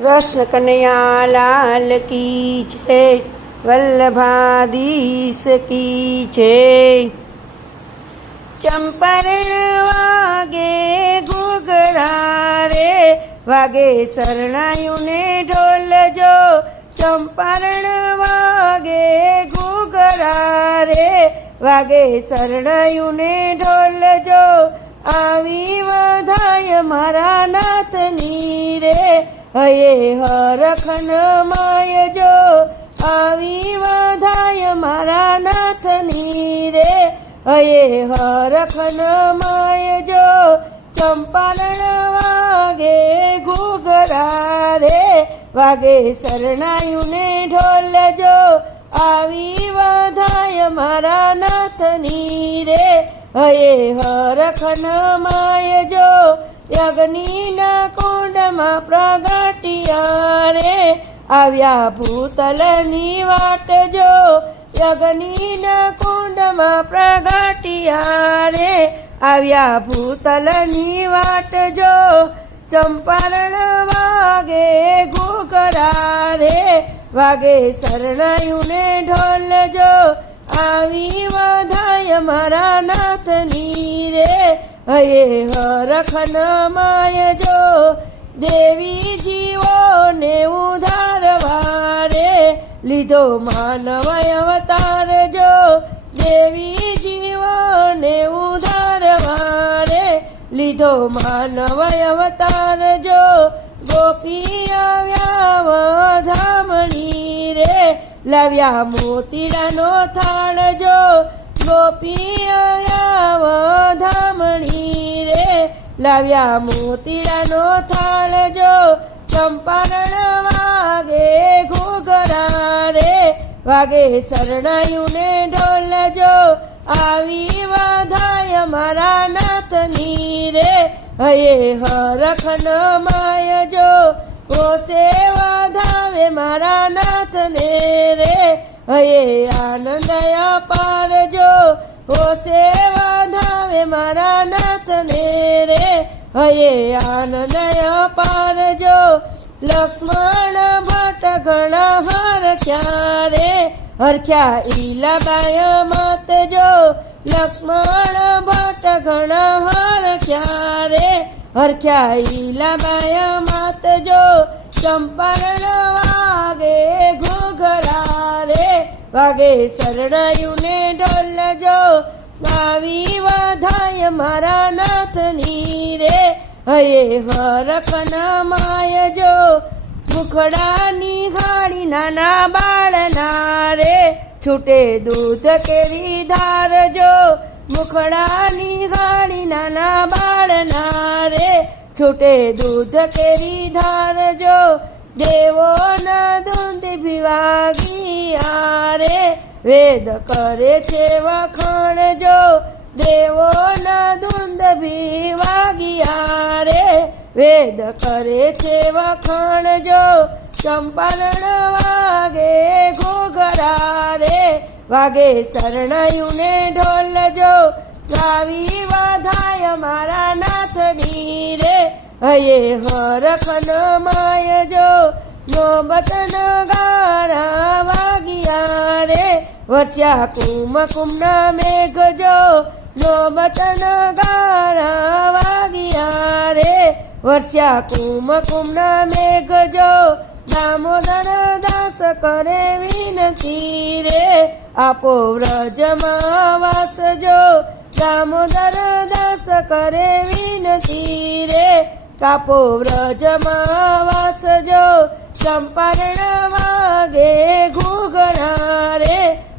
કૃષ્ણ કનૈયા લાલ કી છે, વલ્લભાધીશ કી છે. ચંપરણ વાગે ઘૂઘરા રે વાગે શરણાયુને ઢોલજો. ચંપારણ વાગે ઘૂઘરા રે વાગે શરણાયુને ઢોલજો. આવી વધાય મારા નાથની રે હયે હરખન માય જો આવી વધાય મારા નાથની રે. હયે હરખન માય જો ચંપારણ વાગે ઘૂઘરા રે. વાગે શરણાયુને ઢોલજો આવી વધાય મારા નાથની રે. હયે હરખન માય જો યજ્ઞીના કુંડમાં પ્રગટિયા રે. આવ્યા ભૂતલની વાટ જો યજ્ઞીના કુંડમાં પ્રગટિયા રે. આવ્યા ભૂતલની વાટ જો ચંપારણ વાગે ઘૂકરા રે. વાગે શરણાયુને ઢોલજો આવી વધાય મારા નાથની રે. હયે હરખન માય જો દેવી જીવોને ઉધારવા રે લીધો માનવ અવતાર જો દેવી જીવોને ઉધારવા રે લીધો માનવ અવતાર જો ગોપી આવ્યા ધામણી રે લાવ્યા મોતીડાનો થાળ જો ગોપી આવ્યા વધામણી રે. લાવ્યા મોતીડાનો થાળ જો ચંપારણ વાગે ઘૂઘરા રે. વાગે શરણાયું ને ઢોલ ઢોલજો આવી વાધાય મારા નાથની રે. હયે હરખન માય જો કોસે વાધાવે મારા નાથને રે. હયે આનંદ પારજો કોસે વાધાવે મારા નાથને રે. હયે આનંદ પારજો લક્ષ્મણ ભટ્ટ ઘણા હર ક્યારે? હરખ્યા ઈલાબાય મત જો લક્ષ્મણ ભટ્ટ ઘણા હર ક્યારે? હરખ્યા ઈલાબાય મત જો ચંપારણ વાગે ઘૂઘરા રે શરણાયું ને ઢોલજો આવી વધાય મારા નાથની રે. હયે હરખન માયજો મુખડા નિહાળી નાના બાળના રે. છૂટે દૂધ કેરી ધારજો મુખડા નિહાળી નાના બાળના રે. છૂટે દૂધ કેરી ધારજો દેવોના દૂધ ભીવાગી રે વેદ કરે છે વખાણ જો. દેવોના ભી વાગ્યા રે. વેદ કરે છે વખાણ જો. ચંપારણ વાગે ઘોઘરા રે. વાગે શરણાયુને ઢોલજો ગાવી વાધાય મારા નાથની રે. હયે હરખન માય જો. નોબતન ગારા વાગિયા રે વર્ષા કુમ કુમના મેઘજો જો વચન ગારા વાગ્યા રે. વર્ષ્યા કુમ કુમના મેઘજો દામોદર દાસ કરે વિનતી રે. આપો વ્રજમાં વાસજો દામોદર દાસ કરે વિનતી રે. કાપો વ્રજમાં વાસજો, ચંપારણ વાગે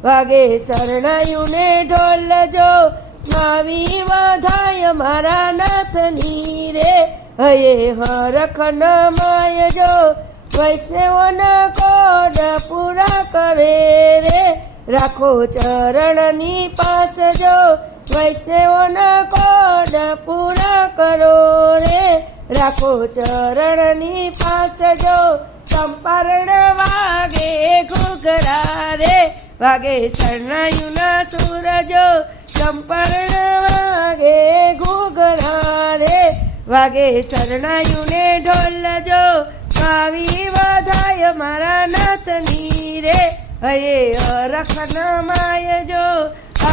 વાગે શરણાયુને ઢોલજો આવી વધાય મારા નાથની રે. હયે હરખન માય જો વૈષ્ણવના કોડ પૂરા કરે રે. રાખો ચરણની પાસ જો વૈષ્ણવના કોડ પૂરા કરો રે. રાખો ચરણની પાસ જો ચંપારણ વાગે વાગે શરણાયુના સૂરજો, ચંપરણ વાગે ઘૂઘરા રે વાગે શરણાયુને ઢોલજો આવી વધાય મારા નાથની રે. હયે અરખન માય જો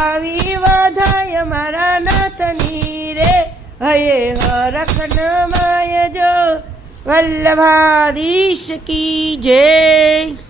આવી વધાય મારા નાથની રે. હયે હરખન માય જો વલ્લભાધીશ કી જય.